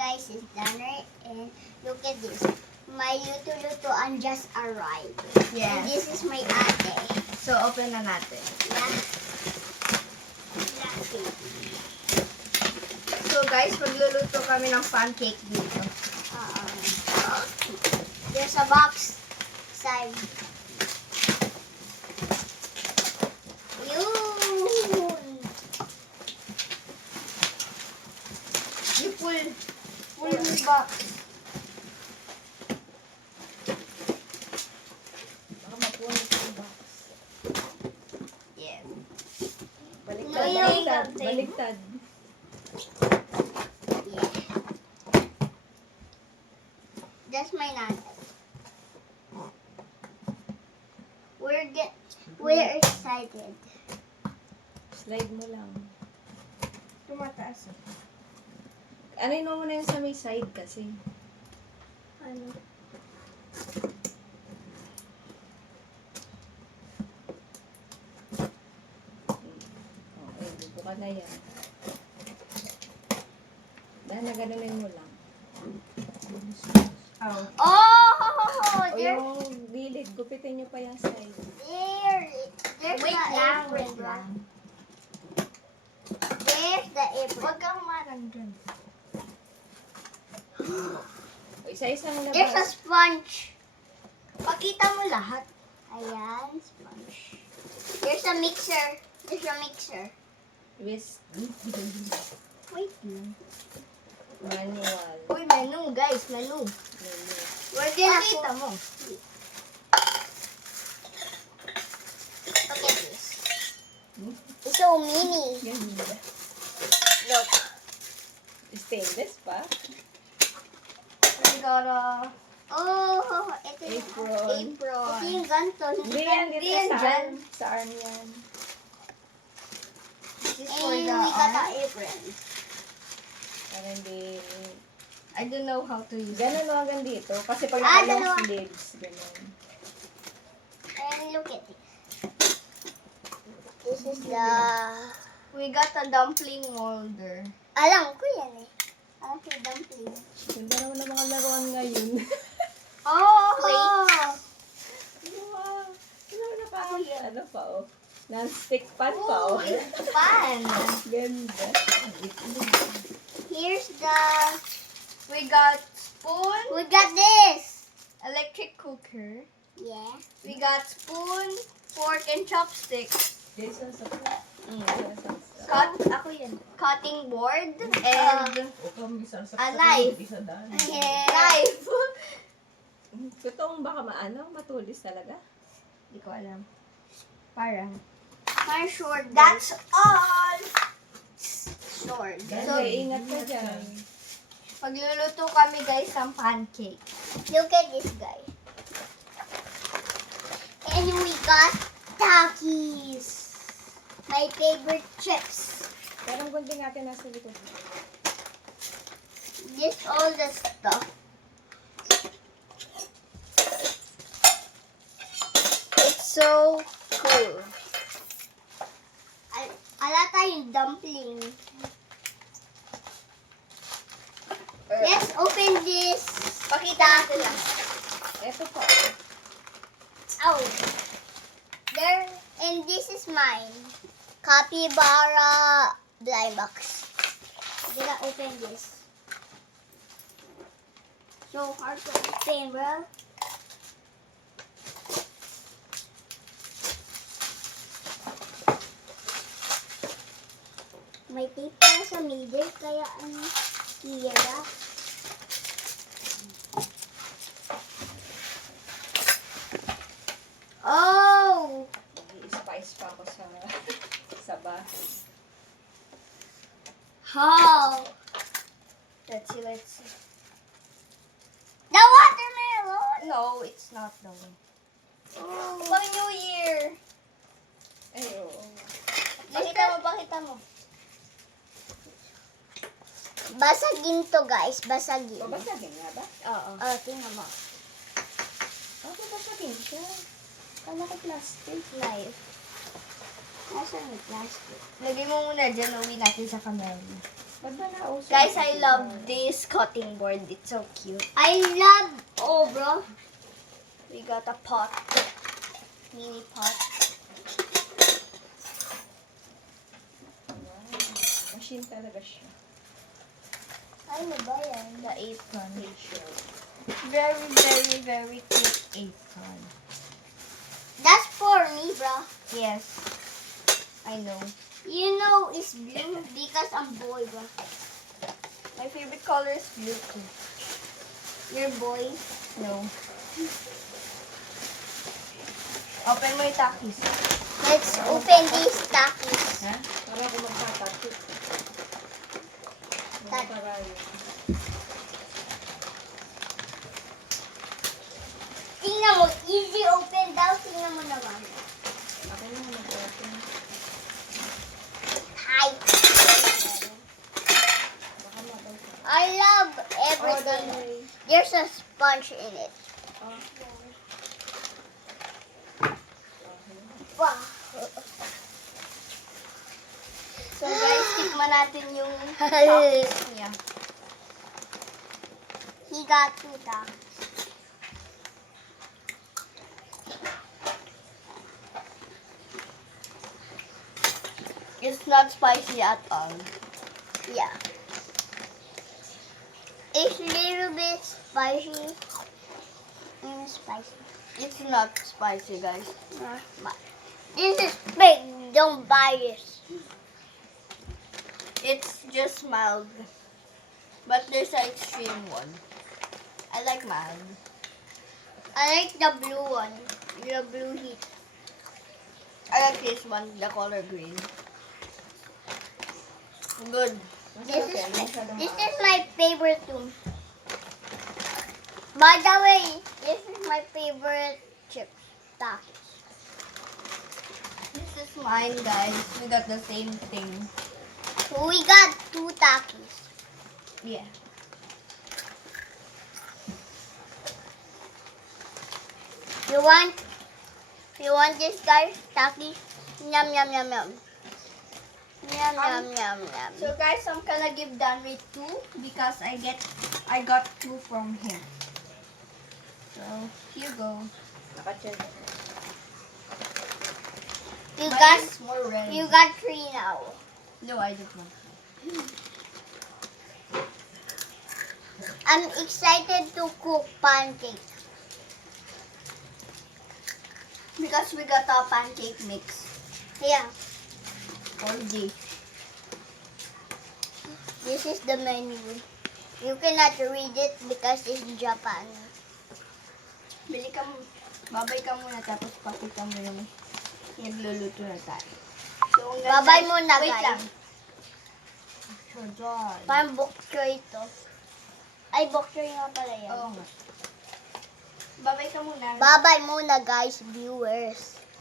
guys is done, right? And look at this. My luto-lutoan just arrived. Yes. And this is my ate. So, open na natin. Yeah. So, guys, magluluto kami ng pancake dito. There's a box side. Yun! You pull the box. Baka mapunit yung box. Yeah. No, yung- Baliktad. Yeah. That's my nanay. We're excited. Slide mo lang. Tumataas. Ano yun mo muna yung sa may side kasi. Ano? Okay, buka na yan. Dahil na ganunin mo lang. Oh. Oh! O yung gilid, gupitin nyo pa yung side. There's Wait the lang, apron. wait lang. There's the apron. Huwag kang marang dun. O isa-isa na There's a labas. sponge. Pakita mo lahat. Ayan, sponge. There's a mixer. There's a mixer. Whisk. Wait lang. Manual. Uy, menu, guys. Menu. Menu. We're gonna Pakita put... mo. Look at this. It's so mini. Ganda. Look. Stainless pa. We got a... Oh, ito yung Apron. Ito yung ganito. Hindi yan, Hindi dito yan sa dyan. arm. Sa arm yan. This is And for we the got the arm. apron. Para hindi... I don't know how to use it. Ganun mo hanggang dito. Kasi pag Ah, naka-long dalawa. sleeves, ganun. And look at this. This is the... We got a dumpling molder. Alam ko yan eh. Alam ko yung dumpling. Ganda naman ang mga laruan ngayon. Oh! Wow! Ano na pa? Ano pa, oh? Non-stick pan pa, oh. Oh, it's fun. Ganda. Here's the... We got spoon, We got this! electric cooker. Yeah. We got spoon, fork, and chopsticks. Jason sa Jason sa Ako yan. Cutting board and a knife. Yeah. Knife. Totoong baka matulis talaga? Hindi ko alam. Parang. My sword. That's all. sword. Ganda, ingat ka dyan. Magluluto kami guys ng pancake. Look at this guy. And we got Takis. My favorite chips. Parang gunting natin nasa likod. This all the stuff. It's so cool. Ala tayong dumpling. Let's open this. Pakita natin lang. Ito pa. Oh. There, and this is mine. Capybara blind box. I'm gonna open this. So hard to open, bro. May tape pa sa middle, kaya ang hirap. Oh! I-spice pa ako sa bahay. How? Let's see. The watermelon! No, it's not the one. Oh. Pang New Year. Ay, oo. Pakita mo. Basagin to, guys. Basagin. Babasagin nga ba? Oo. Oh, tingnan mo. Babasagin siya. Kala ko plastic. Knife. Nasaan yung plastic? Lagay mo muna dyan, uwi natin sa camera. Ba't ba nauso? Guys, I love this cutting board. It's so cute. I love, oh bro. We got a pot. Mini pot. Machine talaga siya. Ano ba yan? The apron. Facial. Very, very, very cute apron. That's for me, bro. Yes. I know. You know it's blue because I'm boy, bro. My favorite color is blue too. You're boy. No. Open mo yung takis. Let's open these takis. Ha? Para ako magpapatid. Tat- Para yun. Tingnan mo, easy open daw. Tingnan mo naman. Ako na mag-open. Tight. Baka mataw ka. I love Oh, everything. dahil. There's a sponge in it. Oh. Wow. So guys, tikman natin yung takis niya. He got two takis. It's not spicy at all. Yeah. It's a little bit spicy. Spicy. It's not spicy, guys. But this is big. Don't buy this. It's just mild. But there's an extreme one. I like mild. I like the blue one. The blue heat. I like this one, the color green. Good. This Masarap yan. is Masyadong this maasim. is my favorite too. By the way, this is my favorite chips. Takis. This is mine, guys. We got the same thing. So we got two takis. Yeah. You want this, guys? Takis? Yum yum yum yum. Yum yum yum yum. So guys, I'm gonna give Danry 2 because I got 2 from him. So here you go. Naka-check. Mine is more red. You got three now. No, I did not. I'm excited to cook pancakes. Because we got a pancake mix Yeah, all day. this is the menu. You cannot read it because it's Japan. Bili ka mo. Babay ka muna tapos pakita mo yung nagluluto na tayo. So, ang ganda- Babay muna, Wait guys. lang. So, dyan. Parang bokchoy ito. Ay, bokchoy nga pala yan. Oo nga. Babay ka muna. Bye-bye muna, guys, viewers.